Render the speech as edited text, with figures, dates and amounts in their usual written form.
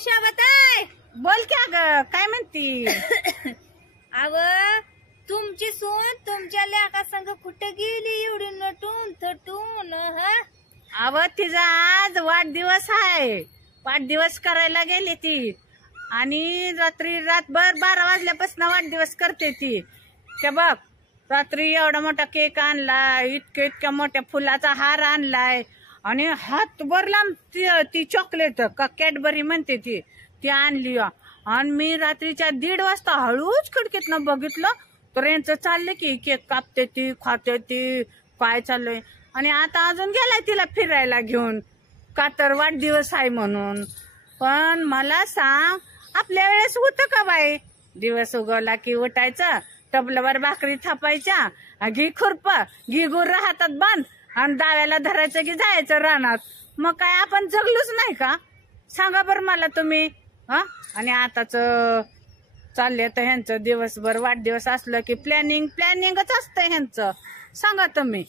शाबाताई बोल की अगं, काय म्हणती? अव तुमची सून तुमच्या लेका संग कुठे गेली एवढी नटून थटून? अव तिचा आज वाढदिवस आहे, वाढदिवस करायला गेली ती आणि रातभर 12 वाजल्यापासून वाढदिवस करते ती. ते बघ, रात्री एवढा मोठा केक आणलाय, इतक्या मोठ्या फुलाचा हार आणलाय आणि हातभर लांब ती चॉकलेट का कॅडबरी म्हणते ती आणली. आणि मी रात्रीच्या 1:30 वाजता हळूच खिडकीतनं बघितलं तर यांचं चाललं की केक कापते ती, खाते ती, काय चाललंय. आणि आता अजून गेलाय तिला फिरायला घेऊन, का तर वाढदिवस आहे म्हणून. पण मला सांग, आपल्या वेळेस होतं का बाई? दिवस उगवला की उठायचं, टबलावर भाकरी थापायच्या, घी खुरप, घी गुर हातात बांध आणि दाव्याला धरायचं की जायचं रानात. मग काय आपण जगलोच नाही का? सांगा बरं मला तुम्ही. आणि आताच चालले तर ह्यांचं दिवसभर वाढदिवस असलं की प्लॅनिंगच असतं ह्यांचं. सांगा तुम्ही.